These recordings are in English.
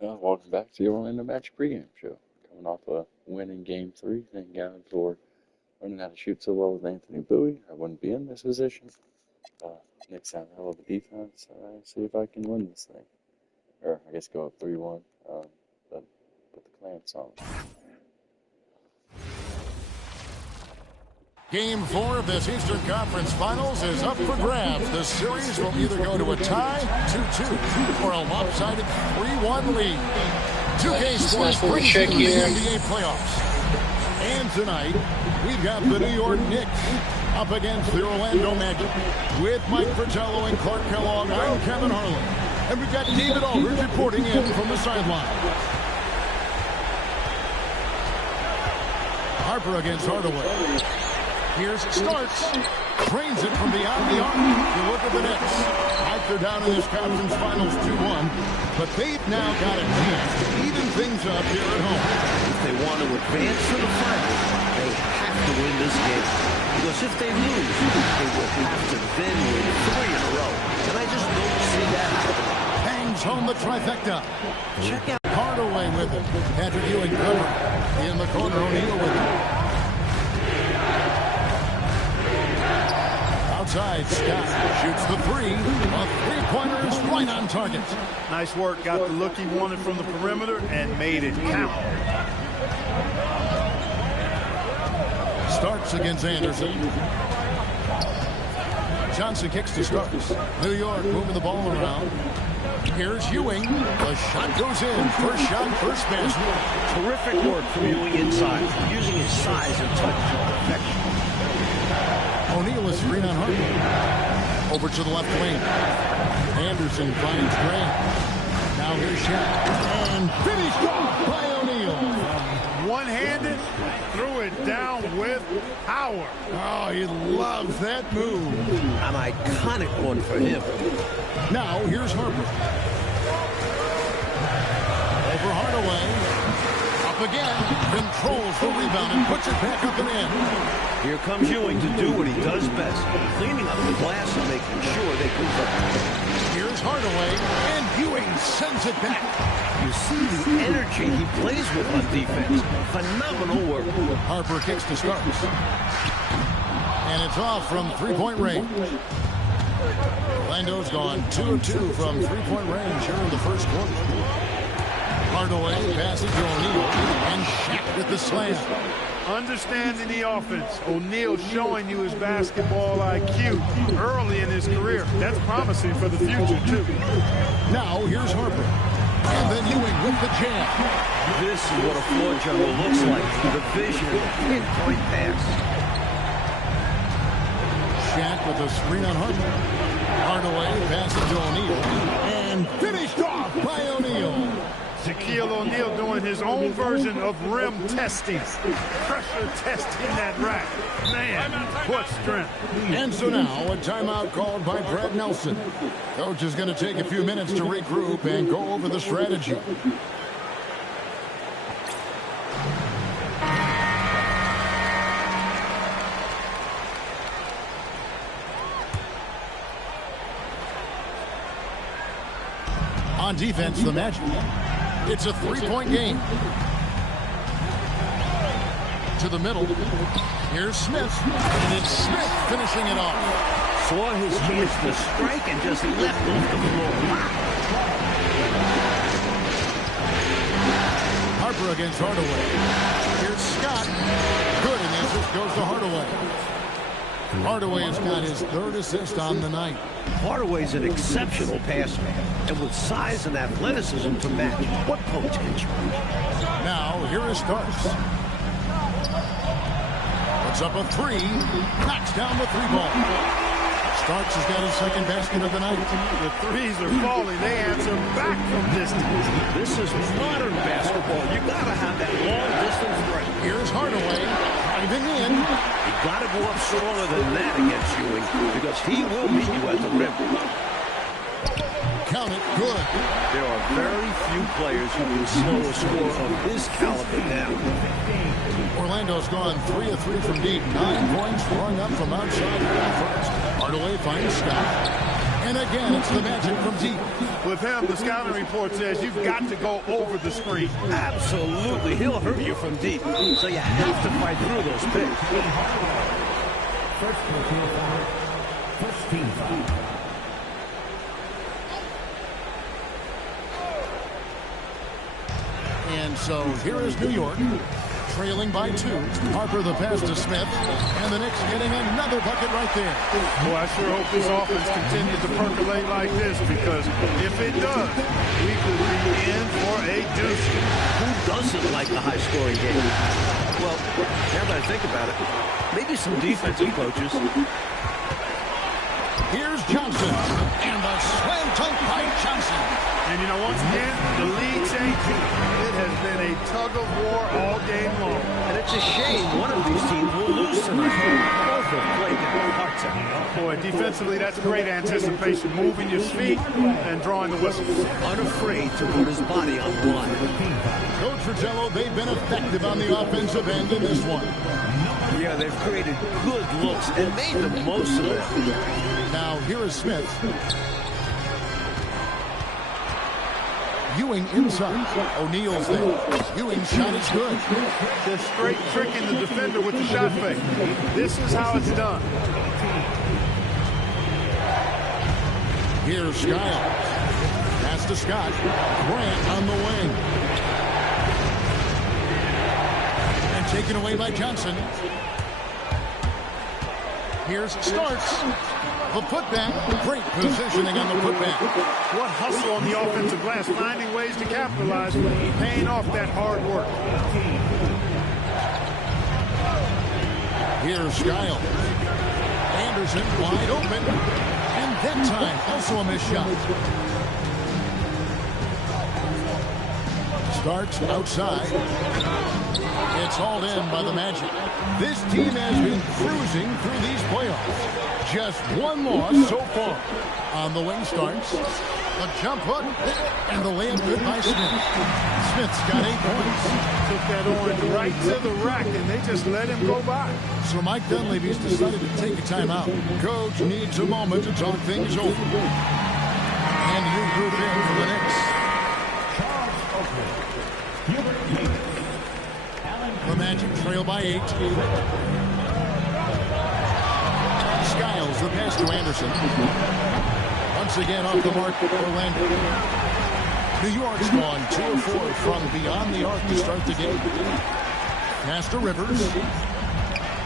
Welcome back to the Orlando Magic pregame show. Coming off a win in Game 3. Thank God for learning how to shoot so well with Anthony Bowie. I wouldn't be in this position. Knicks have a hell of a defense. See if I can win this thing. Or I guess go up 3-1. But put the clamps on. Game 4 of this Eastern Conference Finals is up for grabs. The series will either go to a tie, 2-2, or a lopsided 3-1 lead. 2K Sports brings you the NBA playoffs. And tonight, we've got the New York Knicks up against the Orlando Magic. With Mike Fratello and Clark Kellogg, I'm Kevin Harlan. And we've got David Aldridge reporting in from the sideline. Harper against Hardaway. Here's Starks. Drains it from beyond the arc. You look at the Knicks. Like they're down in this conference finals 2-1. But they've now got a chance to even things up here at home. If they want to advance to the finals, they have to win this game. Because if they lose, they will have to then win 3 in a row. And I just don't see that happening. Bangs home the trifecta. Check out Hardaway with it. Patrick Ewing covered. In the corner, O'Neal with it. Outside, Scott shoots the 3. A three-pointer is right on target. Nice work. Got the look he wanted from the perimeter and made it count. Starks against Anderson. Johnson kicks to Starks. New York moving the ball around. Here's Ewing. The shot goes in. First shot, first basket. Terrific work from Ewing inside, using his size and touch to perfection. O'Neal is screen on Harper. Over to the left wing. Anderson finds Grant. Now here's Shaq. And finished off by O'Neal. One-handed, threw it down with power. Oh, he loves that move. An iconic one for him. Now here's Harper. Over Hardaway. Again, controls the rebound and puts it back up and in. Here comes Ewing to do what he does best, cleaning up the glass and making sure they move up. Here's Hardaway, and Ewing sends it back. You see the energy he plays with on defense. Phenomenal work. Harper kicks to Starks. And it's off from three-point range. Orlando's gone 2 of 2 from three-point range here in the first quarter. Hardaway passes to O'Neal, and Shaq with the slam. Understanding the offense. O'Neal showing you his basketball IQ early in his career. That's promising for the future, too. Now, here's Harper. And then Ewing with the jam. This is what a floor general looks like. The vision, the pinpoint pass. Shaq with a screen on Harper. Hardaway passes to O'Neal, and finished off by O'Neal. Shaquille O'Neal doing his own version of rim testing. Pressure testing that rack. Man, what strength. And so now a timeout called by Brad Nelson. Coach is going to take a few minutes to regroup and go over the strategy. On defense, the Magic. It's a three-point game. To the middle. Here's Smith. And it's Smith finishing it off. Saw his chance to strike and just left off the floor. Harper against Hardaway. Here's Scott. Good, and the assist goes to Hardaway. Hardaway has got his 3rd assist on the night. Hardaway's an exceptional passer, and with size and athleticism to match, what potential. Now, here is Starks. Puts up a 3, knocks down the 3-ball. Starks has got his 2nd basket of the night. The threes are falling. They answer back from distance. This is modern basketball. You gotta have that long-distance break. Here's Hardaway driving in. You gotta go up stronger than that against Ewing, because he will meet you at the rim. Count it, good. There are very few players who can slow a score of his caliber down. Orlando's gone 3 of 3 from deep. 9 points throwing up from outside the first. Hardaway finds Scott. And again, it's the Magic from deep. With him, the scouting report says you've got to go over the screen. Absolutely. He'll hurt you from deep. So you have to fight through those picks. First team foul. And so here is New York, trailing by 2. Harper the pass to Smith, and the Knicks getting another bucket right there. Boy, I sure hope this offense continues to percolate like this, because if it does, we could be in for a deuce. Who doesn't like a high-scoring game? Well, now that I think about it, maybe some defensive coaches. Here's Johnson, and the slam dunk by Johnson. And, you know, once again, the lead changing. It has been a tug-of-war all game long. And it's a shame one of these teams will lose tonight. Both have played their hearts out. Boy, defensively, that's great anticipation. Moving your feet and drawing the whistle. Unafraid to put his body on the line. Coach Fratello, they've been effective on the offensive end in this one. Yeah, they've created good looks and made the most of it. Now, here is Smith. Ewing inside. O'Neal's there. Ewing's shot is good. Just straight tricking the defender with the shot fake. This is how it's done. Here's Skiles. Pass to Scott. Grant on the wing. And taken away by Johnson. Here's Starks. The putback. Great positioning on the putback. What hustle on the offensive glass, finding ways to capitalize, paying off that hard work. Here's Skiles. Anderson wide open. And that time, also a missed shot. Starks outside. It's hauled in by the Magic. This team has been cruising through these playoffs. Just one loss so far. On the wing Starks. A jump hook. And the layup good by Smith. Smith's got 8 points. Took that orange right to the rack, and they just let him go by. So Mike Dunleavy's decided to take a timeout. Coach needs a moment to talk things over. And new group in for the Knicks. The Magic trail by 8. Skiles, the pass to Anderson. Once again off the mark, Orlando. New York's gone 2 of 4 from beyond the arc to start the game. Pass to Rivers.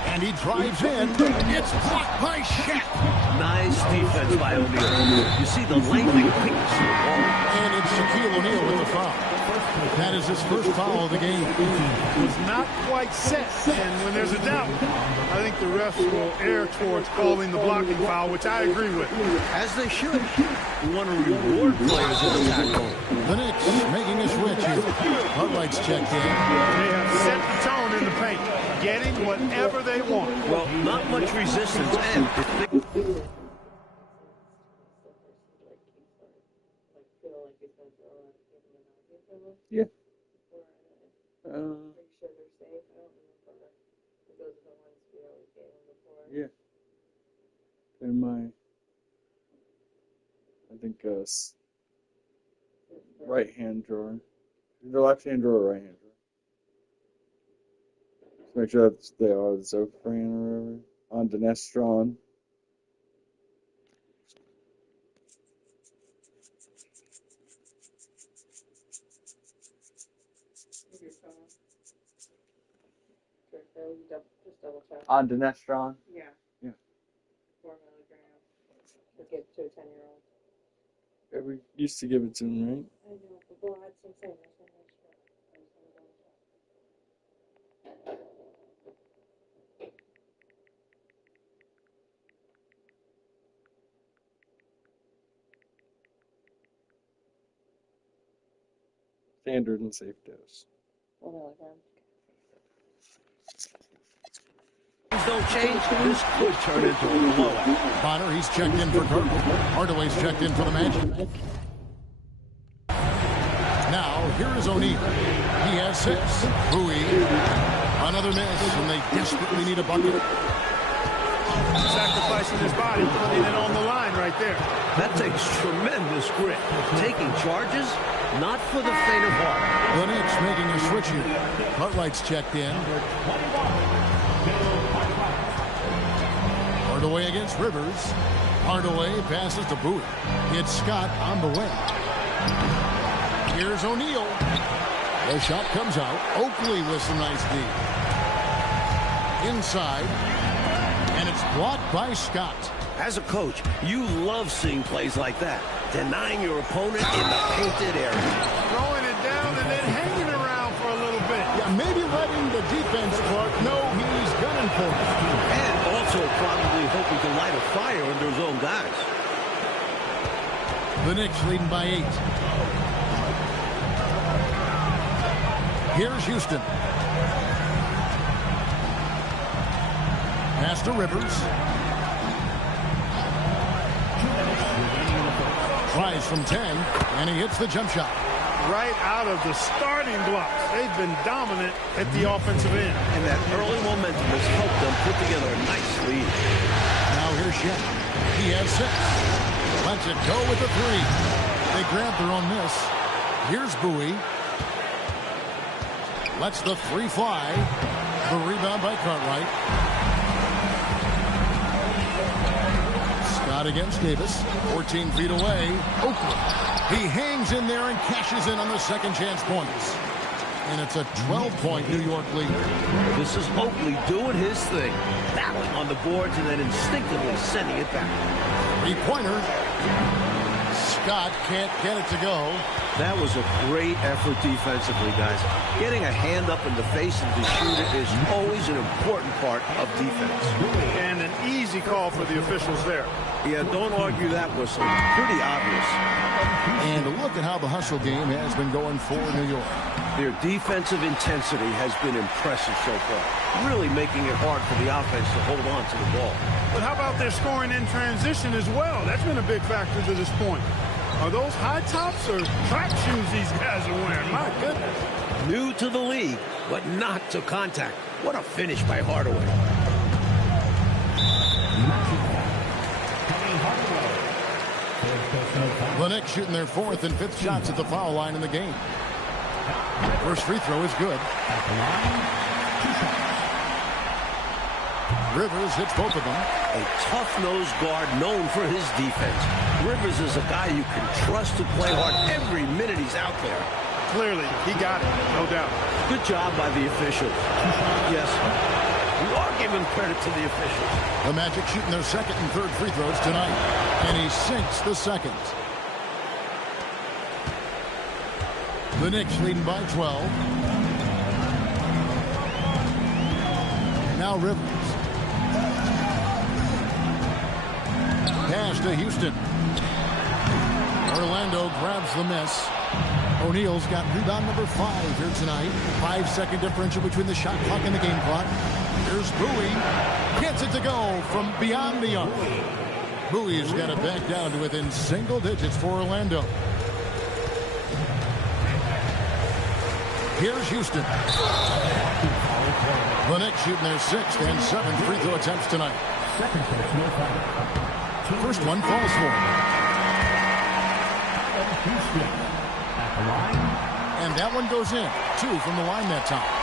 And he drives in. It's blocked by Shaq. Nice defense by O'Neal. You see the lengthening piece of the ball. And it's Shaquille O'Neal with the foul. That is his first foul of the game. Was not quite set, and when there's a doubt, I think the refs will err towards calling the blocking foul, which I agree with. As they should. We want to reward players in the tackle. The Knicks making a switch here. Cartwright's checked in. They have set the tone in the paint, getting whatever they want. Well, not much resistance, and Yeah. Yeah. They're my, I think, right-hand drawer. Either left-hand drawer or right-hand drawer. Just make sure that they are the Zofran or whatever. On Denestron. Just double check. On Denestron. Yeah. Yeah. 4 milligrams. To give to a 10-year-old. Yeah, we used to give it to him, right? I know, but well, that's insane. I just want to make sure. I just want to double check. Standard and safe dose. 4 milligrams. don't change, this could turn into a blowout. Bonner, he's checked in for Kirk. Hardaway's checked in for the Magic. Now, here is O'Neal. He has 6. Bowie. Another miss, and they desperately need a bucket. Sacrificing his body, putting it on the line right there. That takes tremendous grit. Taking charges, not for the faint of heart. The Knicks making a switch here. Cartwright's checked in. Hardaway against Rivers. Hardaway passes to Bowie. It's Scott on the way. Here's O'Neal. The shot comes out. Oakley with some nice D. Inside. And it's blocked by Scott. As a coach, you love seeing plays like that. Denying your opponent in the painted area. Throwing it down and then hanging around for a little bit. Yeah, maybe letting the defense know he's gunning for it. And also probably hoping to light a fire under his own guys. The Knicks leading by 8. Here's Houston. Pass to Rivers. Tries from 10, and he hits the jump shot. Right out of the starting blocks. They've been dominant at the offensive end. And that early momentum has helped them put together a nice lead. Now here's Shep. He has 6. Lets it go with the 3. They grab their own miss. Here's Bowie. Lets the 3 fly. The rebound by Cartwright. Scott against Davis. 14 feet away. Oakley. He hangs in there and cashes in on the second chance points. And it's a 12-point New York lead. This is Oakley doing his thing. Battling on the boards and then instinctively sending it back. 3-pointer. Scott can't get it to go. That was a great effort defensively, guys. Getting a hand up in the face of the shooter is always an important part of defense. And an easy call for the officials there. Yeah, don't argue that whistle. Pretty obvious. And look at how the hustle game has been going for New York. Their defensive intensity has been impressive so far, really making it hard for the offense to hold on to the ball. But how about their scoring in transition as well? That's been a big factor to this point. Are those high tops or track shoes these guys are wearing? My goodness. New to the league, but not to contact. What a finish by Hardaway. The Knicks shooting their 4th and 5th shots at the foul line in the game. First free throw is good. Rivers hits both of them. A tough-nosed guard known for his defense. Rivers is a guy you can trust to play hard every minute he's out there. Clearly, he got it, no doubt. Good job by the officials. Yes, we are giving credit to the officials. The Magic shooting their 2nd and 3rd free throws tonight. And he sinks the 2nd. The Knicks leading by 12. Now Rivers. Pass to Houston. Orlando grabs the miss. O'Neal's got rebound number 5 here tonight. 5-second differential between the shot clock and the game clock. Here's Bowie. Gets it to go from beyond the arc. Bowie's got it back down to within single digits for Orlando. Here's Houston. The Knicks shooting their 6th and 7th free throw attempts tonight. First one falls for him. And that one goes in. 2 from the line that time.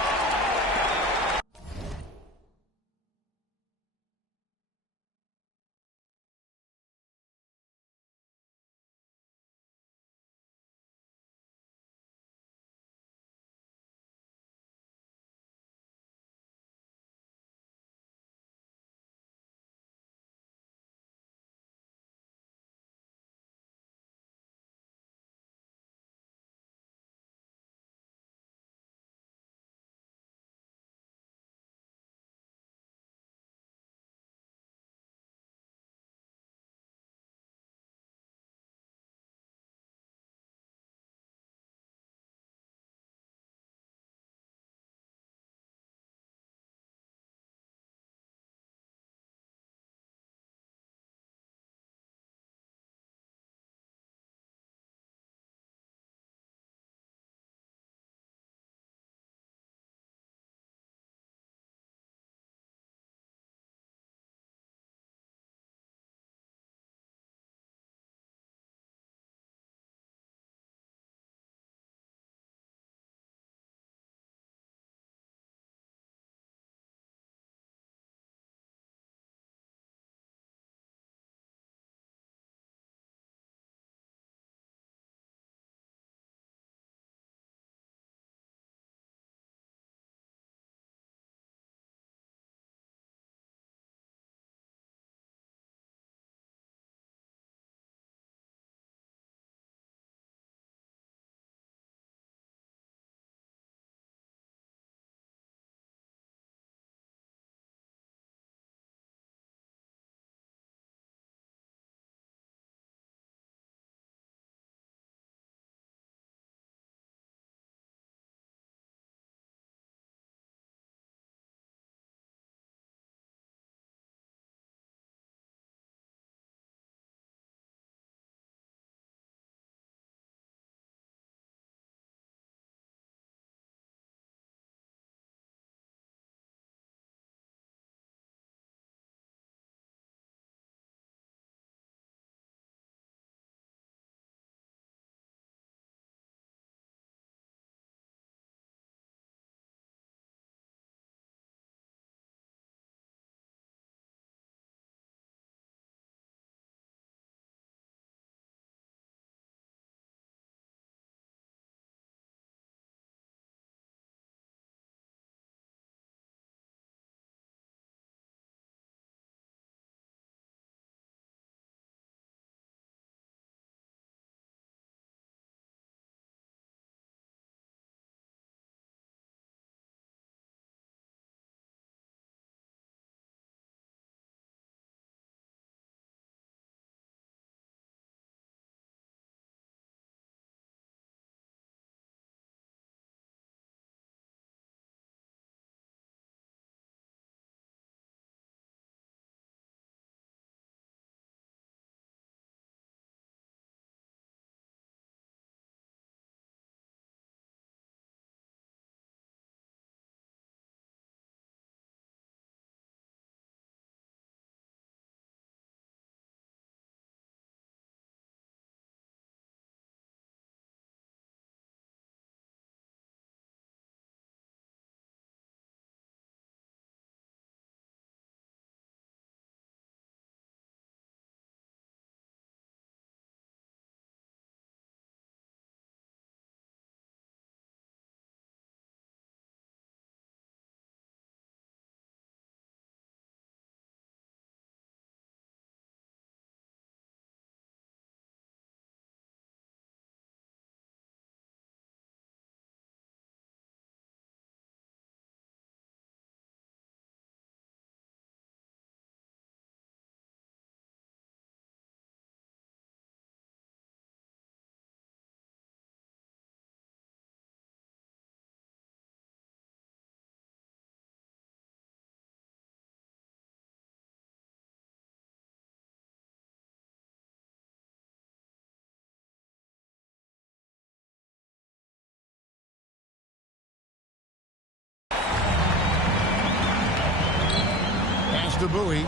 to Bowie.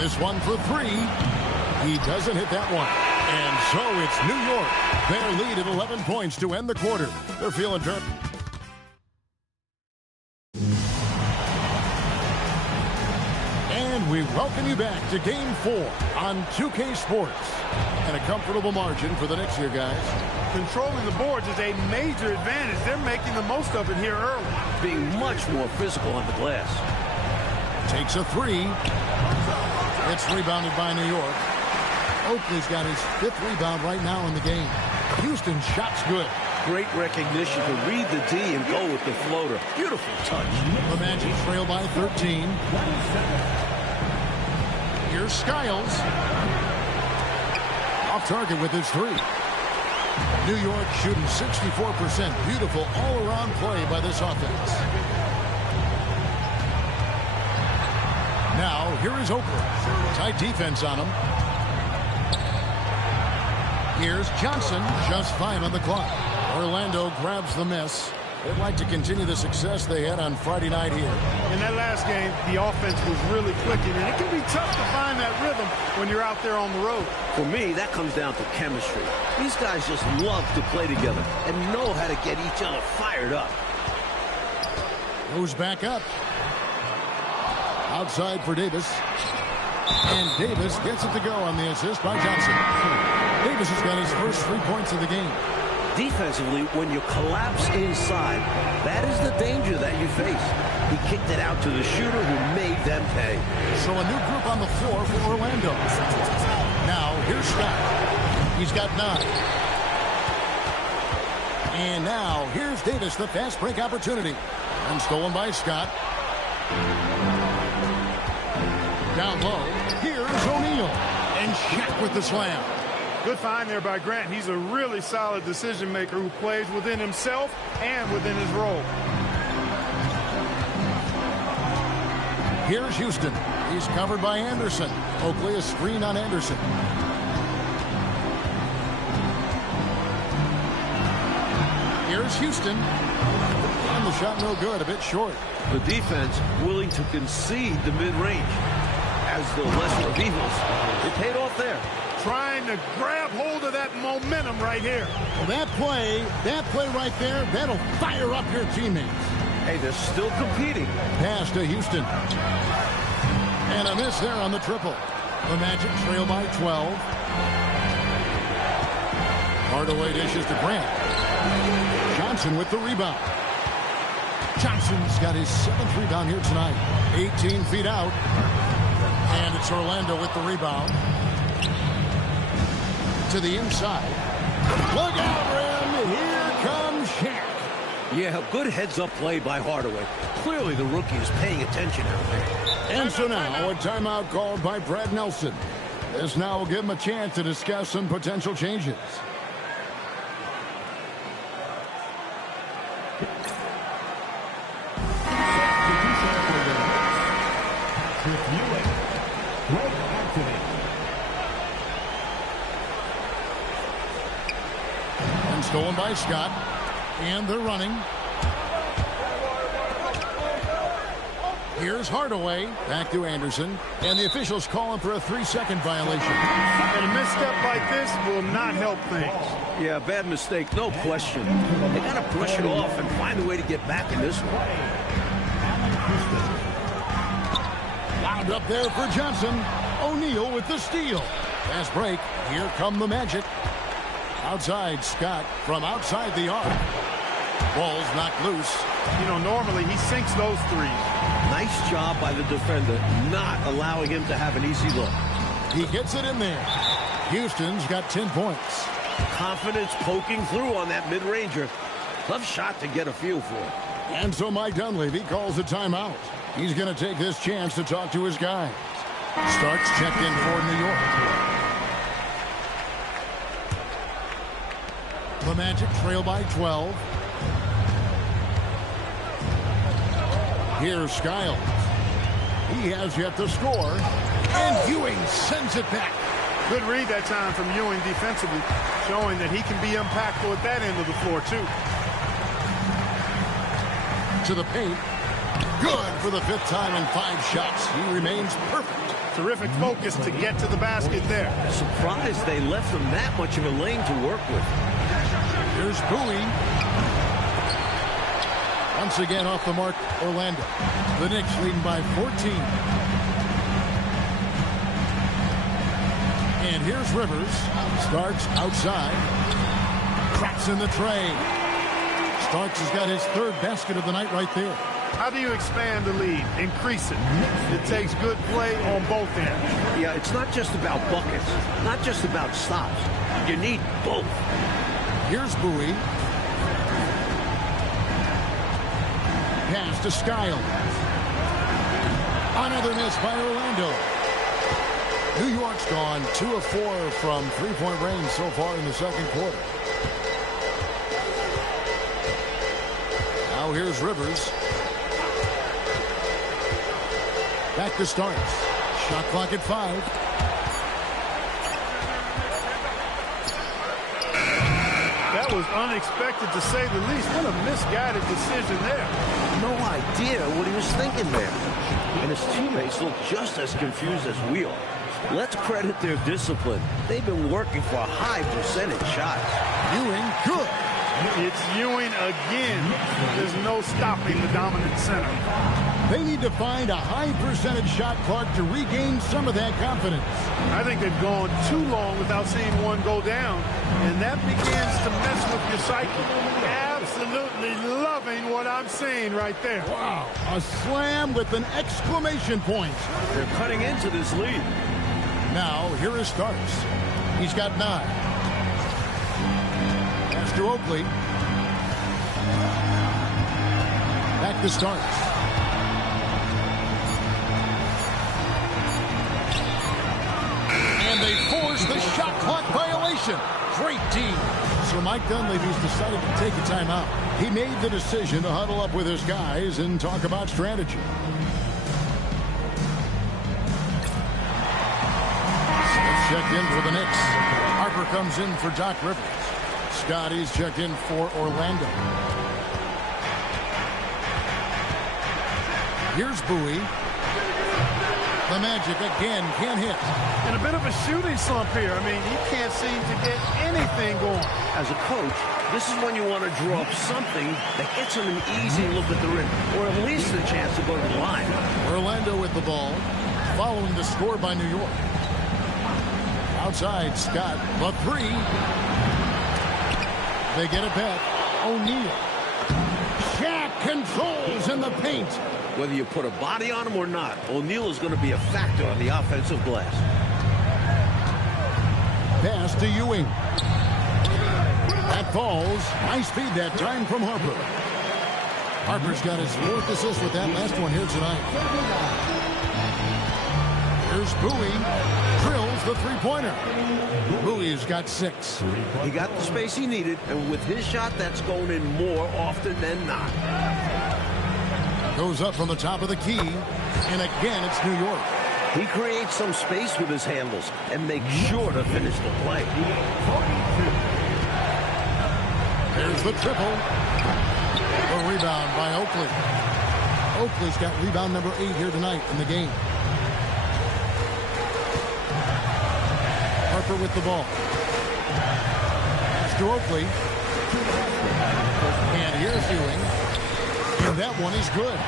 This one for three. He doesn't hit that one. And so it's New York. Their lead at 11 points to end the quarter. They're feeling dirt. And we welcome you back to Game 4 on 2K Sports. And a comfortable margin for the Knicks here, guys. Controlling the boards is a major advantage. They're making the most of it here early. Being much more physical on the glass. Takes a three. It's rebounded by New York. Oakley's got his 5th rebound right now in the game. Houston's shot's good. Great recognition to read the D and go with the floater. Beautiful touch. The Magic trail by 13. Here's Skiles. Off target with his three. New York shooting 64%. Beautiful all-around play by this offense. Now, here is Oakley. Tight defense on him. Here's Johnson. Just 5 on the clock. Orlando grabs the miss. They'd like to continue the success they had on Friday night here. In that last game, the offense was really clicking, and it can be tough to find that rhythm when you're out there on the road. For me, that comes down to chemistry. These guys just love to play together and know how to get each other fired up. Goes back up. Outside for Davis. And Davis gets it to go on the assist by Johnson. Davis has got his first 3 points of the game. Defensively, when you collapse inside, that is the danger that you face. He kicked it out to the shooter who made them pay. So a new group on the floor for Orlando. Now, here's Scott. He's got 9. And now, here's Davis, the fast break opportunity. And stolen by Scott. Down low, here's O'Neal. And Shaq with the slam. Good find there by Grant. He's a really solid decision maker who plays within himself and within his role. Here's Houston. He's covered by Anderson. Oakley a screen on Anderson. Here's Houston. And the shot no good, a bit short. The defense willing to concede the mid-range. As the lesser of evils, it paid off there. Trying to grab hold of that momentum right here. Well, that play right there, that'll fire up your teammates. Hey, they're still competing. Pass to Houston. And a miss there on the triple. The Magic trail by 12. Hardaway dishes to Grant. Johnson with the rebound. Johnson's got his 7th rebound here tonight. 18 feet out. And it's Orlando with the rebound. To the inside. Look out, Rim. Here comes Shaq. Yeah, good heads-up play by Hardaway. Clearly the rookie is paying attention out there. And so now a timeout called by Brad Nelson. This now will give him a chance to discuss some potential changes. Stolen by Scott. And they're running. Here's Hardaway. Back to Anderson. And the officials calling for a 3-second violation. And a misstep like this will not help things. Yeah, bad mistake, no question. They got to brush it off and find a way to get back in this one. Wound up there for Johnson. O'Neal with the steal. Fast break. Here come the Magic. Outside, Scott from outside the arc. Ball's knocked loose. You know, normally he sinks those threes. Nice job by the defender, not allowing him to have an easy look. He gets it in there. Houston's got 10 points. Confidence poking through on that mid-ranger. Tough shot to get a feel for. And so Mike Dunleavy calls a timeout. He's going to take this chance to talk to his guys. Starks checked in for New York. The Magic trail by 12. Here's Skiles. He has yet to score. And Ewing sends it back. Good read that time from Ewing defensively, showing that he can be impactful at that end of the floor, too. To the paint. Good for the 5th time in 5 shots. He remains perfect. Terrific focus to get to the basket there. Surprised they left him that much of a lane to work with. Here's Bowie. Once again off the mark, Orlando. The Knicks leading by 14. And here's Rivers. Starks outside. Traps in the tray. Starks has got his 3rd basket of the night right there. How do you expand the lead? Increase it. It takes good play on both ends. Yeah, it's not just about buckets. Not just about stops. You need both. Here's Bowie. Pass to Skyle. Another miss by Orlando. New York's gone 2 of 4 from 3-point range so far in the 2nd quarter. Now here's Rivers. Back to Starks. Shot clock at 5. That was unexpected to say the least. What a misguided decision there. No idea what he was thinking there. And his teammates look just as confused as we are. Let's credit their discipline. They've been working for high percentage shots. Ewing, good. It's Ewing again. There's no stopping the dominant center. They need to find a high percentage shot, Clark, to regain some of that confidence. I think they've gone too long without seeing one go down, and that begins to mess with your psyche. Absolutely loving what I'm seeing right there. Wow, a slam with an exclamation point. They're cutting into this lead. Now, here is Starks. He's got 9. Pass to Oakley. Back to Starks. And they force the shot clock violation. Great team. So Mike Dunleavy's decided to take a timeout. He made the decision to huddle up with his guys and talk about strategy. Checked in for the Knicks. Harper comes in for Doc Rivers. Scotty's checked in for Orlando. Here's Bowie. The Magic again can't hit. In a bit of a shooting slump here. I mean, he can't seem to get anything going. As a coach, this is when you want to draw up something that gets him an easy look at the rim, or at least a chance to go to the line. Orlando with the ball, following the score by New York. Outside, Scott, the 3. They get it back. O'Neal. Shaq controls in the paint. Whether you put a body on him or not, O'Neal is going to be a factor on the offensive glass. Pass to Ewing. That falls. High speed that time from Harper. Harper's got his 4th assist with that last one here tonight. Here's Bowie. Drills the 3-pointer. Bowie's got 6. He got the space he needed, and with his shot, that's going in more often than not. Goes up from the top of the key, and again it's New York. He creates some space with his handles and makes sure to finish the play. There's the triple. The rebound by Oakley. Oakley's got rebound number 8 here tonight in the game. Harper with the ball. Pass to Oakley. And here's Ewing. And that one is good.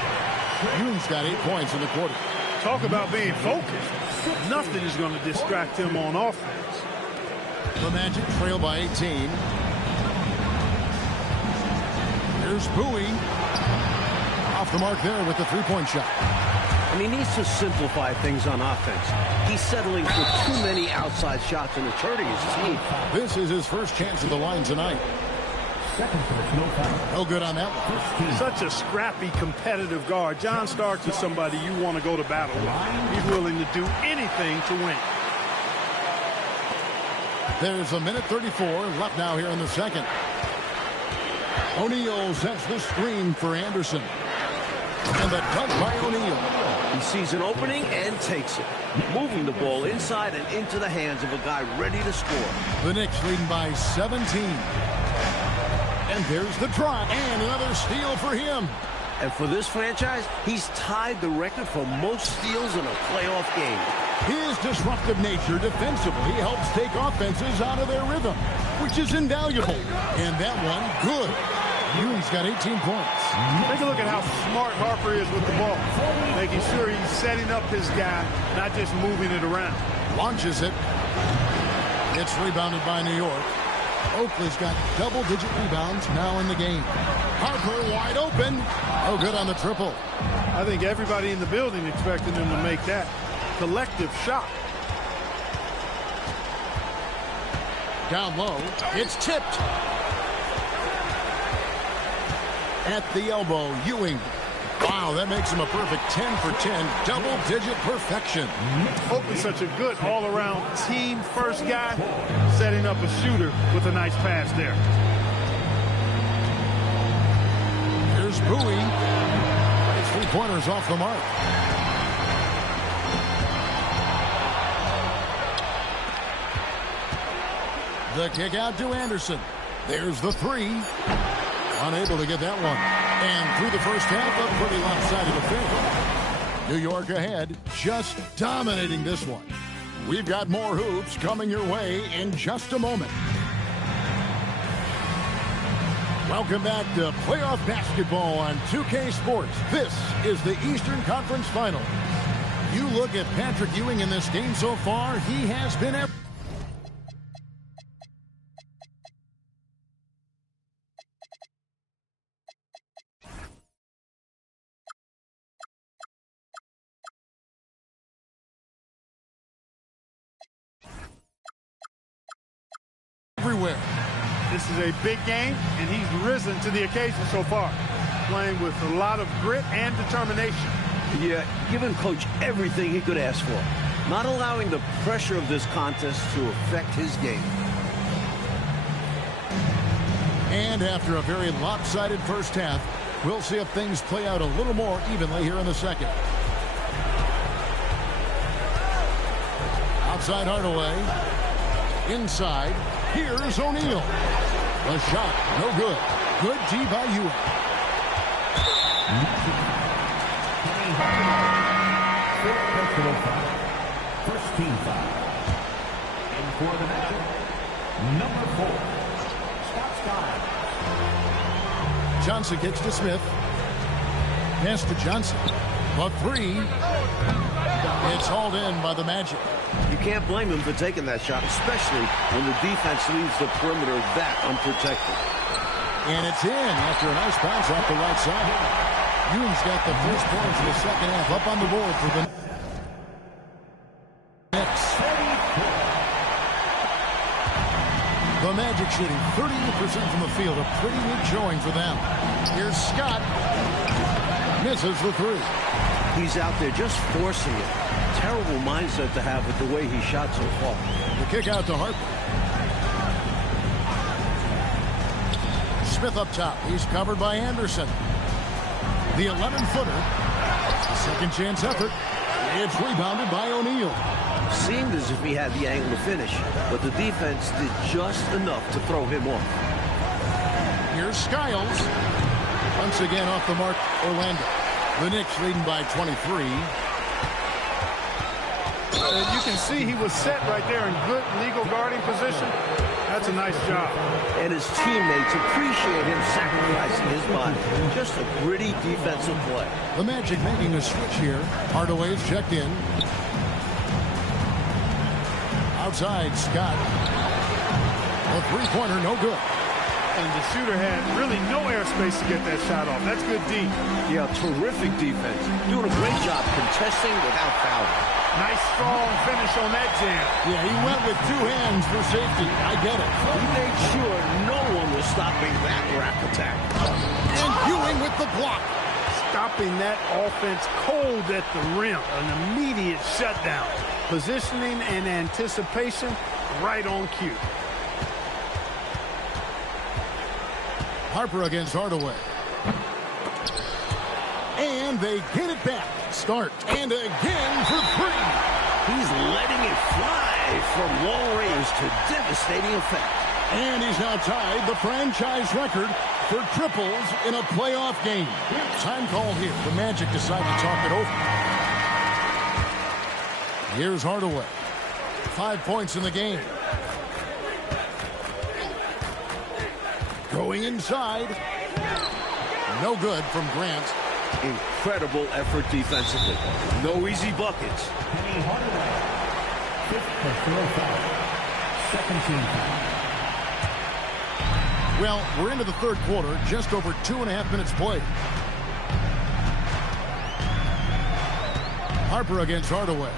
Ewing's got 8 points in the quarter. Talk about being focused. Nothing is going to distract him on offense. The Magic trail by 18. Here's Bowie. Off the mark there with the 3-point shot. And he needs to simplify things on offense. He's settling for too many outside shots and it's hurting his team. This is his first chance at the line tonight. No good on that one. Such a scrappy, competitive guard. John Starks is somebody you want to go to battle with. He's willing to do anything to win. There's a minute 34 left now here in the second. O'Neal sets the screen for Anderson. And the dunk by O'Neal. He sees an opening and takes it, moving the ball inside and into the hands of a guy ready to score. The Knicks leading by 17. And there's the drop, and another steal for him. And for this franchise, he's tied the record for most steals in a playoff game. His disruptive nature defensively helps take offenses out of their rhythm, which is invaluable. And that one, good. Ewing's got 18 points. Take a look at how smart Harper is with the ball. Making sure he's setting up his guy, not just moving it around. Launches it. It's rebounded by New York. Oakley's got double-digit rebounds now in the game. Harper wide open. Oh, good on the triple. I think everybody in the building expecting him to make that collective shot. Down low. It's tipped. At the elbow, Ewing. Wow, that makes him a perfect 10 for 10. Double-digit perfection. Oakley's such a good all-around team first guy, setting up a shooter with a nice pass there. Here's Bowie. His three-pointers off the mark. The kick out to Anderson. There's the three. Unable to get that one. And through the first half, a pretty lopsided affair. New York ahead, just dominating this one. We've got more hoops coming your way in just a moment. Welcome back to playoff basketball on 2K Sports. This is the Eastern Conference Final. You look at Patrick Ewing in this game so far, he has been everywhere. This is a big game, and he's risen to the occasion so far, playing with a lot of grit and determination. Yeah, giving Coach everything he could ask for, not allowing the pressure of this contest to affect his game. And after a very lopsided first half, we'll see if things play out a little more evenly here in the second. Outside Hardaway. Inside. Here's O'Neal. The shot, no good. Good D by Ewing. First team foul. And for the matchup, number 4, Scott Skiles. Johnson kicks to Smith. Pass to Johnson. A three. It's hauled in by the Magic. You can't blame him for taking that shot, especially when the defense leaves the perimeter that unprotected. And it's in after a nice bounce off the right side. Ewing's got the first points in the second half up on the board for the Knicks. The Magic shooting 38% from the field. A pretty weak showing for them. Here's Scott. Misses the three. He's out there just forcing it. Terrible mindset to have with the way he shot so far. The kick out to Harper. Smith up top. He's covered by Anderson. The 11-footer. The second chance effort. It's rebounded by O'Neal. Seemed as if he had the angle to finish, but the defense did just enough to throw him off. Here's Skiles. Once again off the mark, Orlando. The Knicks leading by 23. You can see he was set right there in good legal guarding position. That's a nice job. And his teammates appreciate him sacrificing his body. Just a gritty defensive play. The Magic making a switch here. Hardaway's checked in. Outside, Scott. A three-pointer, no good. And the shooter had really no airspace to get that shot off. That's good D. Yeah, terrific defense. Doing a great job contesting without fouling. Nice, strong finish on that jam. Yeah, he went with two hands for safety. I get it. He made sure no one was stopping that rack attack. And Ewing with the block. Stopping that offense cold at the rim. An immediate shutdown. Positioning and anticipation right on cue. Harper against Hardaway. And they get it back. Start. And again for three. He's letting it fly from long range to devastating effect. And he's now tied the franchise record for triples in a playoff game. Time call here. The Magic decide to talk it over. Here's Hardaway. 5 points in the game. Going inside. No good from Grant. Incredible effort defensively. No easy buckets. Penny Hardaway. 5th personal foul. Second team foul. Well, we're into the third quarter. Just over 2.5 minutes played. Harper against Hardaway.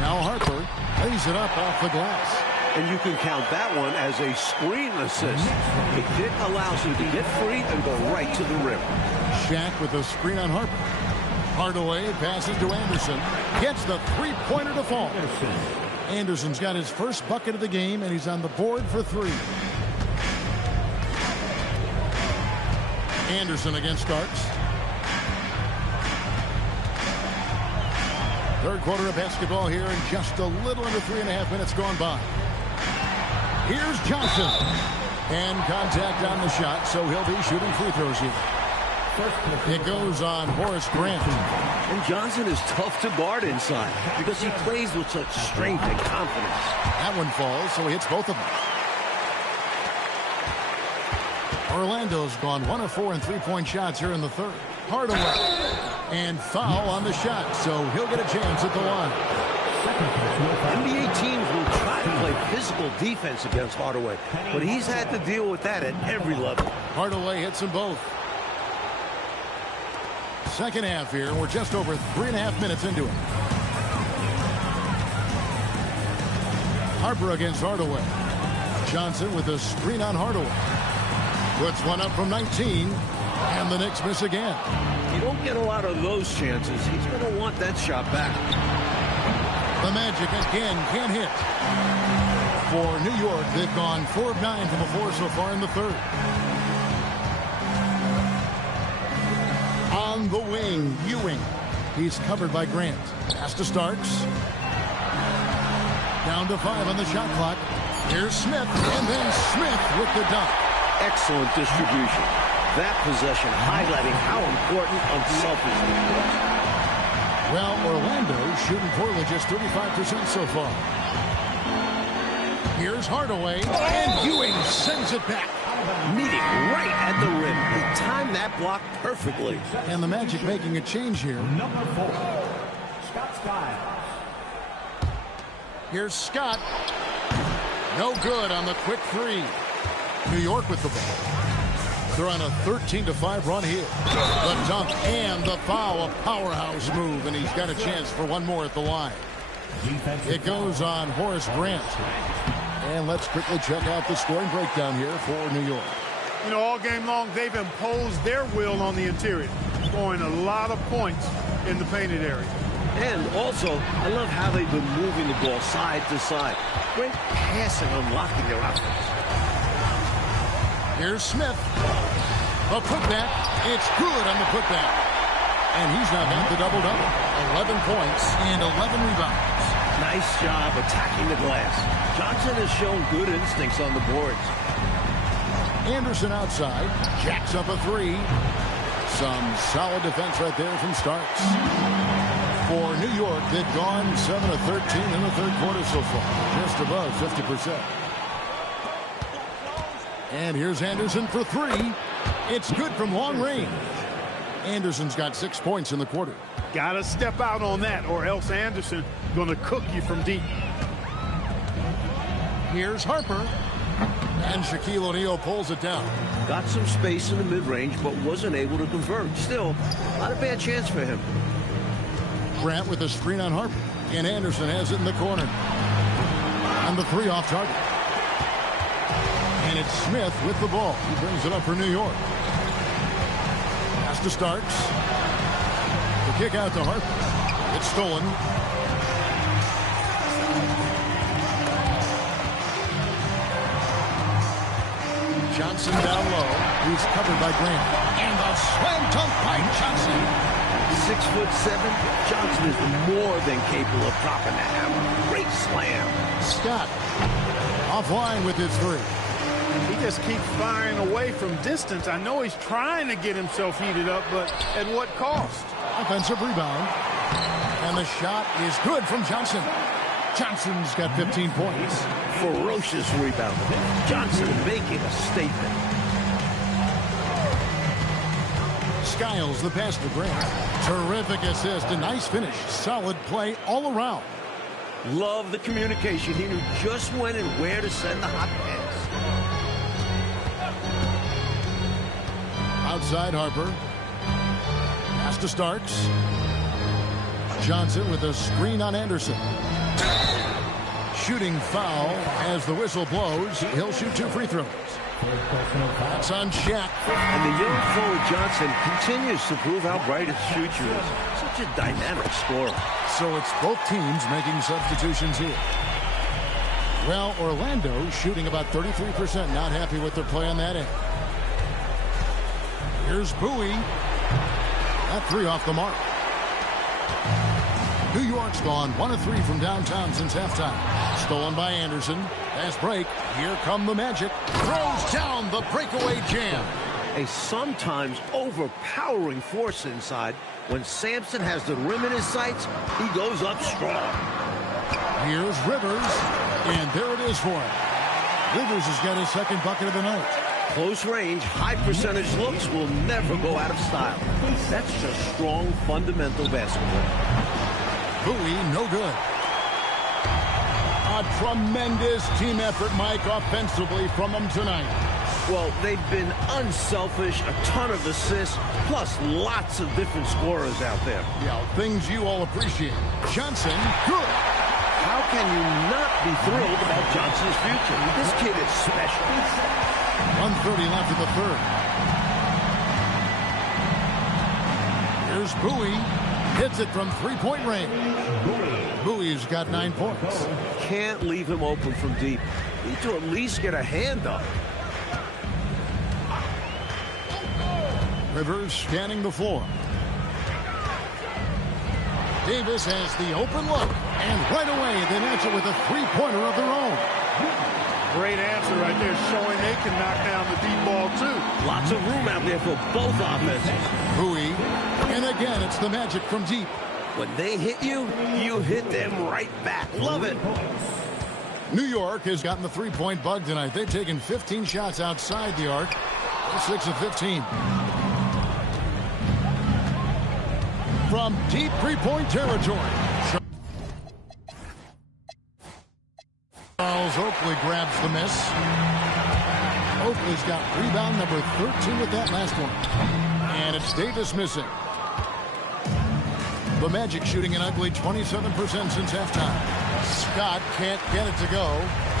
Now Harper lays it up off the glass. And you can count that one as a screen assist. It didn't allow you to get free and go right to the rim. Shaq with a screen on Harper. Hardaway passes to Anderson. Gets the three-pointer to fall. Anderson's got his first bucket of the game, and he's on the board for 3. Anderson against Starks. Third quarter of basketball here, and just a little under 3.5 minutes gone by. Here's Johnson. And contact on the shot, so he'll be shooting free throws here. It goes on Horace Grant. And Johnson is tough to guard inside because he plays with such strength and confidence. That one falls, so he hits both of them. Orlando's gone 1 of 4 in three-point shots here in the third. Hardaway. And foul on the shot, so he'll get a chance at the line. NBA teams will try to play physical defense against Hardaway, but he's had to deal with that at every level. Hardaway hits them both. Second half here, we're just over 3.5 minutes into it. Harper against Hardaway. Johnson with a screen on Hardaway. Puts one up from 19, and the Knicks miss again. You don't get a lot of those chances. He's going to want that shot back. The Magic again can't hit. For New York, they've gone 4 of 9 from the floor so far in the third. On the wing, Ewing. He's covered by Grant. Pass to Starks. Down to 5 on the shot clock. Here's Smith, and then Smith with the dunk. Excellent distribution. That possession highlighting how important unselfishness was. Well, Orlando shooting poorly, just 35% so far. Here's Hardaway, and Ewing sends it back. Meeting right at the rim. He timed that block perfectly. And the Magic making a change here. Number 4, Scott Skiles. Here's Scott. No good on the quick 3. New York with the ball. They're on a 13-5 run here. The dunk and the foul, a powerhouse move, and he's got a chance for one more at the line. It goes on Horace Grant. And let's quickly check out the scoring breakdown here for New York. You know, all game long, they've imposed their will on the interior, scoring a lot of points in the painted area. And also, I love how they've been moving the ball side to side. Great passing, unlocking their offense. Here's Smith. A putback. It's good on the putback. And he's now got the double-double. 11 points and 11 rebounds. Nice job attacking the glass. Johnson has shown good instincts on the boards. Anderson outside. Jacks up a 3. Some solid defense right there from Starks. For New York, they've gone 7 of 13 in the third quarter so far. Just above 50%. And here's Anderson for 3. It's good from long range. Anderson's got 6 points in the quarter. Got to step out on that, or else Anderson going to cook you from deep. Here's Harper. And Shaquille O'Neal pulls it down. Got some space in the mid-range, but wasn't able to convert. Still, not a bad chance for him. Grant with a screen on Harper. And Anderson has it in the corner. And the 3 off target. And it's Smith with the ball. He brings it up for New York. Pass to Starks. The kick out to Harper. It's stolen. Johnson down low. He's covered by Grant. And the slam dunk by Johnson. 6'7". Johnson is more than capable of dropping the hammer. Great slam. Scott offline with his three. He just keeps firing away from distance. I know he's trying to get himself heated up, but at what cost? Offensive rebound. And the shot is good from Johnson. Johnson's got 15 points. Ferocious rebound. Johnson making a statement. Skiles the pass to Grant. Terrific assist, a nice finish. Solid play all around. Love the communication. He knew just when and where to send the hot pass. Outside Harper. Pass to Starks. Johnson with a screen on Anderson. Shooting foul as the whistle blows. He'll shoot 2 free throws. That's on Shaq. And the young forward Johnson continues to prove how bright his future is. Such a dynamic scorer. So it's both teams making substitutions here. Well, Orlando shooting about 33%. Not happy with their play on that end. Here's Bowie. That 3 off the mark. New York's gone 1 of 3 from downtown since halftime. Stolen by Anderson. Fast break. Here come the Magic. Throws down the breakaway jam. A sometimes overpowering force inside. When Sampson has the rim in his sights, he goes up strong. Here's Rivers. And there it is for him. Rivers has got his second bucket of the night. Close range, high percentage looks will never go out of style. That's just strong, fundamental basketball. Bowie, no good. A tremendous team effort, Mike, offensively from them tonight. Well, they've been unselfish, a ton of assists, plus lots of different scorers out there. Yeah, things you all appreciate. Johnson, good. How can you not be thrilled about Johnson's future? This kid is special. 1:30 left in the third. Here's Bowie. Hits it from three-point range. Bowie's got 9 points. Can't leave him open from deep. Need to at least get a hand up. Rivers scanning the floor. Davis has the open look. And right away, they answer with a three-pointer of their own. Great answer right there, showing they can knock down the deep ball, too. Lots of room out there for both offenses. Bowie. And again, it's the Magic from deep. When they hit you, you hit them right back. Love it. New York has gotten the three-point bug tonight. They've taken 15 shots outside the arc. 6 of 15. From deep three-point territory. Charles Oakley grabs the miss. Oakley's got rebound number 13 with that last one. And it's Davis missing. The Magic shooting an ugly 27% since halftime. Scott can't get it to go.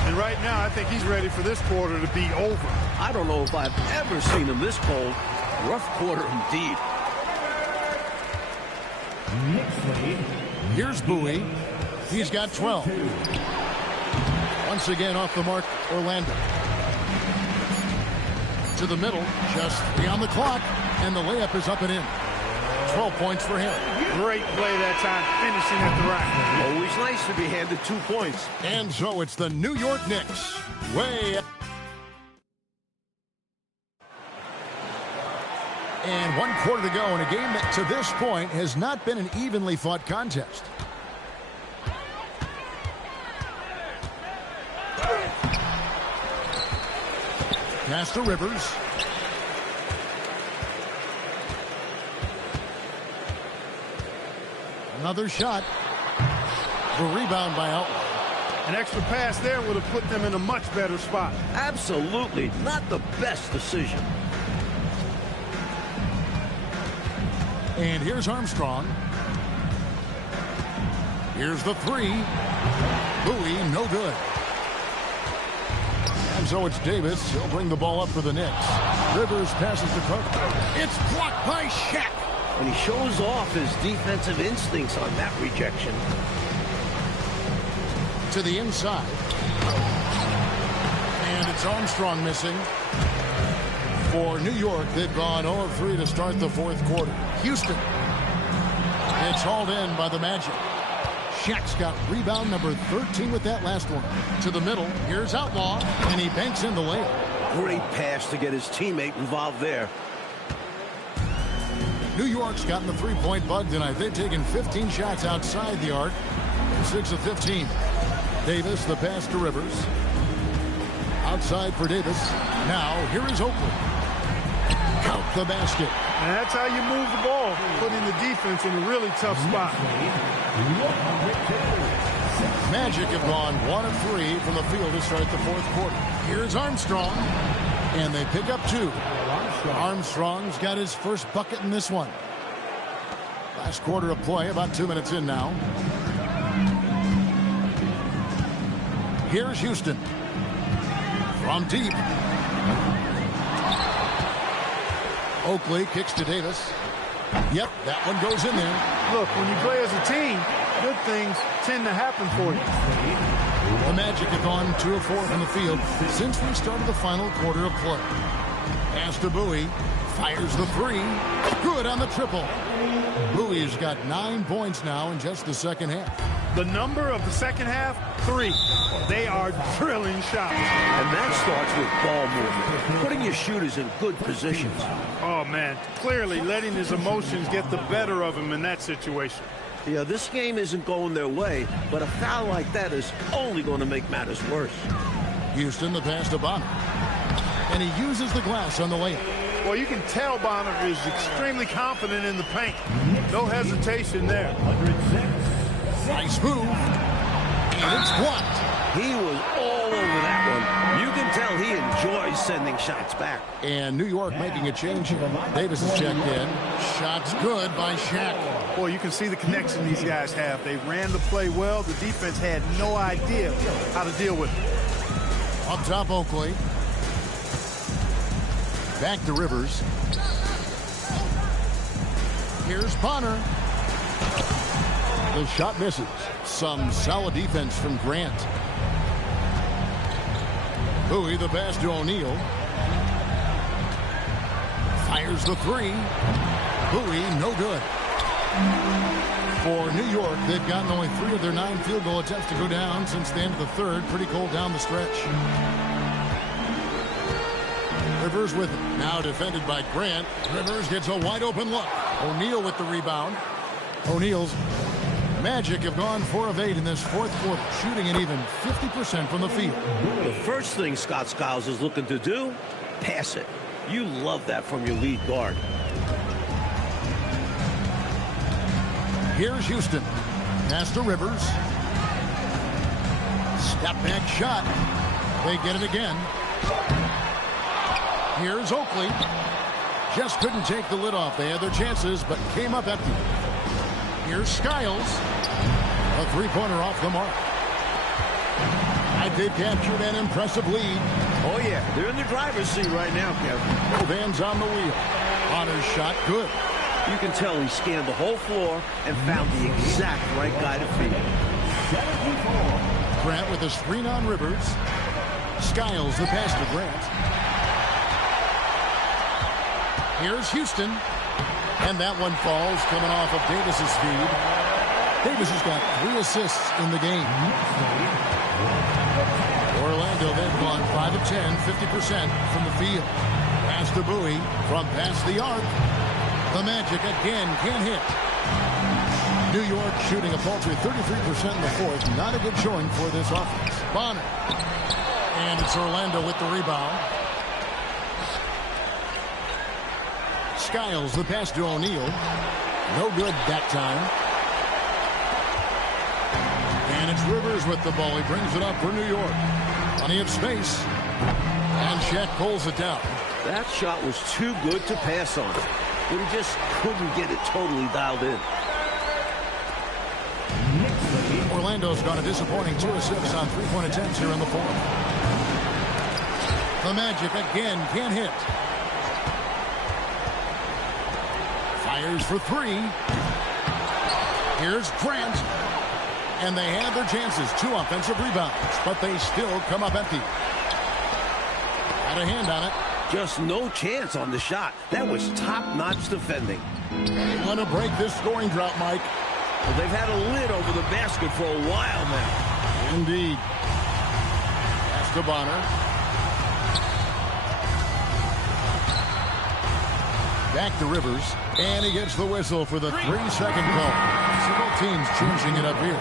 And right now, I think he's ready for this quarter to be over. I don't know if I've ever seen him this cold. Rough quarter indeed. Here's Bowie. He's got 12. Once again off the mark, Orlando. To the middle, just 3 on the clock, and the layup is up and in. 12 points for him. Great play that time, finishing at the rack. Always nice to be handed 2 points. And so it's the New York Knicks. Way up. And 1 quarter to go in a game that to this point has not been an evenly fought contest. Pass to Rivers. Another shot. The rebound by Outlaw. An extra pass there would have put them in a much better spot. Absolutely not the best decision. And here's Armstrong. Here's the 3. Bowie, no good. And so it's Davis. He'll bring the ball up for the Knicks. Rivers passes to Cook. It's blocked by Shaq. And he shows off his defensive instincts on that rejection. To the inside. And it's Armstrong missing. For New York, they've gone 0 of 3 to start the 4th quarter. Houston. It's hauled in by the Magic. Shaq's got rebound number 13 with that last one. To the middle. Here's Outlaw, and he banks in the layup. Great pass to get his teammate involved there. New York's gotten the three-point bug tonight. They've taken 15 shots outside the arc. 6 of 15. Davis, the pass to Rivers. Outside for Davis. Now, here is Oakley. Count the basket. And that's how you move the ball, putting the defense in a really tough spot. Magic have gone 1 of 3 from the field to start the fourth quarter. Here's Armstrong, and they pick up 2. Armstrong's got his first bucket in this one. Last quarter of play, about 2 minutes in now. Here's Houston. From deep. Oakley kicks to Davis. Yep, that one goes in there. Look, when you play as a team, good things tend to happen for you. The Magic have gone 2 of 4 from the field since we started the final quarter of play. Pass to Bowie. Fires the 3. Good on the triple. Bowie's got 9 points now in just the second half. The number of the second half, 3. They are drilling shots. And that starts with ball movement, putting your shooters in good positions. Oh, man, clearly letting his emotions get the better of him in that situation. Yeah, this game isn't going their way, but a foul like that is only going to make matters worse. Houston, the pass to Bonner. And he uses the glass on the layup. Well, you can tell Bonner is extremely confident in the paint. No hesitation there. Nice move. And it's blocked. He was all over that one. You can tell he enjoys sending shots back. And New York making a change here. Davis is checked in. Shots good by Shaq. Boy, you can see the connection these guys have. They ran the play well. The defense had no idea how to deal with it. Up top, Oakley. Back to Rivers. Here's Bonner. The shot misses. Some solid defense from Grant. Bowie, the pass to O'Neal. Fires the 3. Bowie, no good. For New York, they've gotten only 3 of their 9 field goal attempts to go down since the end of the third. Pretty cold down the stretch. Rivers with it. Now defended by Grant. Rivers gets a wide open look. O'Neal with the rebound. O'Neal's Magic have gone 4 of 8 in this fourth quarter, shooting an even 50% from the field. The first thing Scott Skiles is looking to do, pass it. You love that from your lead guard. Here's Houston. Pass to Rivers. Step back shot. They get it again. Here's Oakley. Just couldn't take the lid off. They had their chances, but came up empty. Here's Skiles. A three-pointer off the mark. And they've captured an impressive lead. Oh, yeah. They're in the driver's seat right now, Kevin. Both hands on the wheel. Bonner's shot good. You can tell he scanned the whole floor and found the exact right guy to feed. Grant with a screen on Rivers. Skiles the pass to Grant. Here's Houston. And that one falls coming off of Davis's feed. Davis has got 3 assists in the game. Orlando, they've gone 5 of 10, 50% from the field. Pass to Bowie from past the arc. The Magic again can't hit. New York shooting a paltry 33% in the fourth. Not a good showing for this offense. Bonner. And it's Orlando with the rebound. Skiles, the pass to O'Neal. No good that time. And it's Rivers with the ball. He brings it up for New York. Plenty of space. And Shaq pulls it down. That shot was too good to pass on. But he just couldn't get it totally dialed in. Orlando's got a disappointing 2 assists on 3-point attempts here in the fourth. The Magic again can't hit. Fires for 3. Here's Grant. And they have their chances. 2 offensive rebounds. But they still come up empty. Had a hand on it. Just no chance on the shot. That was top-notch defending. They want to break this scoring drought, Mike. Well, they've had a lid over the basket for a while now. Indeed. Pass to Bonner. Back to Rivers. And he gets the whistle for the 3-second call. So both teams changing it up here.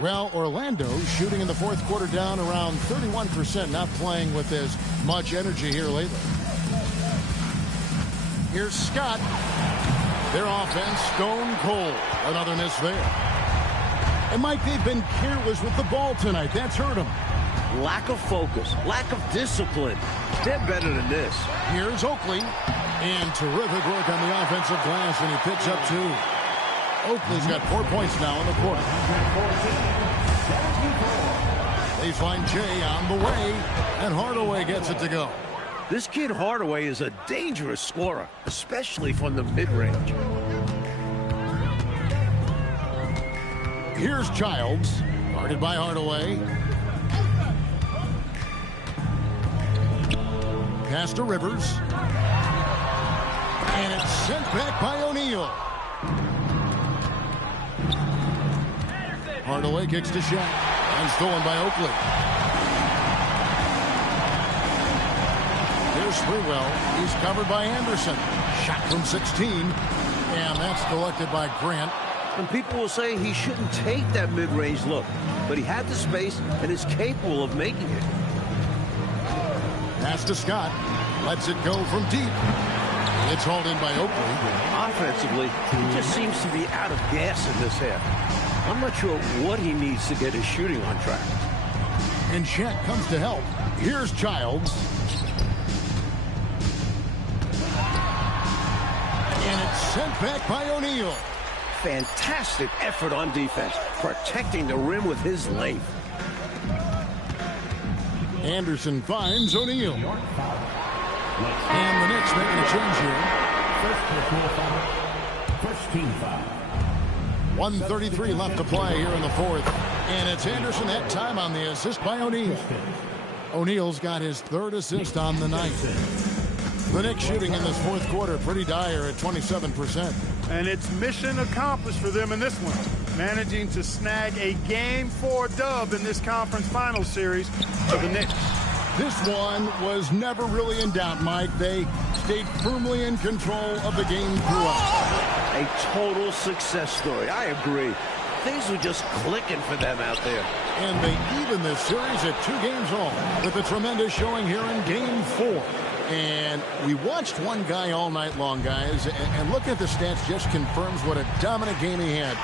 Well, Orlando shooting in the fourth quarter down around 31%, not playing with as much energy here lately. Here's Scott. Their offense stone cold. Another miss there. And Mike, they've been careless with the ball tonight. That's hurt them. Lack of focus, lack of discipline. They're better than this. Here's Oakley. And terrific work on the offensive glass, and he picks up 2. Oakley's got 4 points now in the quarter. Baseline Jay on the way, and Hardaway gets it to go. This kid Hardaway is a dangerous scorer, especially from the mid-range. Here's Childs, guarded by Hardaway. Pass to Rivers. And it's sent back by O'Neal. Hardaway kicks to Shaq. And stolen by Oakley. Here's Sprewell. He's covered by Anderson. Shot from 16. And that's collected by Grant. And people will say he shouldn't take that mid-range look. But he had the space and is capable of making it. Pass to Scott. Lets it go from deep. It's hauled in by Oakley. Offensively, he just seems to be out of gas in this half. I'm not sure what he needs to get his shooting on track. And Shaq comes to help. Here's Childs. And it's sent back by O'Neal. Fantastic effort on defense, protecting the rim with his length. Anderson finds O'Neal. And the Knicks making a change here. First team foul. 1:33 left to play here in the fourth. And it's Anderson at time on the assist by O'Neal. O'Neal's got his 3rd assist on the night. The Knicks shooting in this fourth quarter pretty dire at 27%. And it's mission accomplished for them in this one. Managing to snag a Game 4 dub in this conference final series for the Knicks. This one was never really in doubt, Mike. They stayed firmly in control of the game throughout. A total success story. I agree. Things were just clicking for them out there. And they even this series at 2 games all with a tremendous showing here in Game 4. And we watched one guy all night long, guys, and looking at the stats just confirms what a dominant game he had.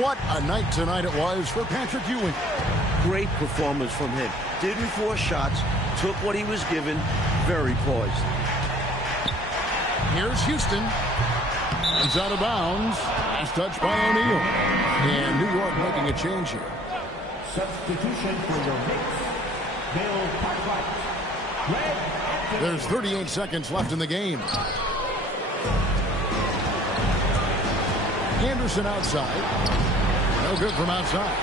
What a night tonight it was for Patrick Ewing. Great performance from him. Didn't force shots, took what he was given, very poised. Here's Houston. It's out of bounds. Last touch by O'Neal. And New York making a change here. Substitution for the Knicks. Bill Cartwright. There's 38 seconds left in the game. Anderson outside. No good from outside.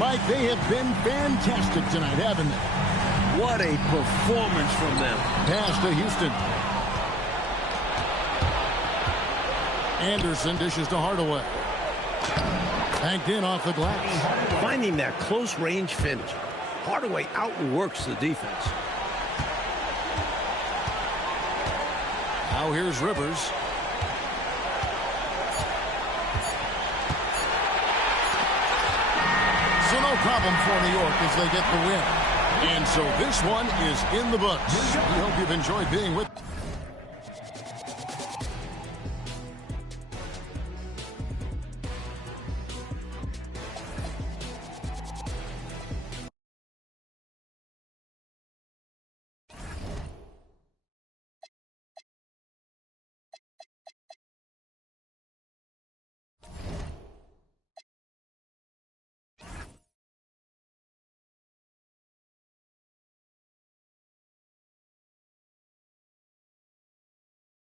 Mike, they have been fantastic tonight, haven't they? What a performance from them. Pass to Houston. Anderson dishes to Hardaway. Banked in off the glass. Finding that close range finish. Hardaway outworks the defense. Now here's Rivers. So no problem for New York as they get the win. And so this one is in the books. We hope you've enjoyed being with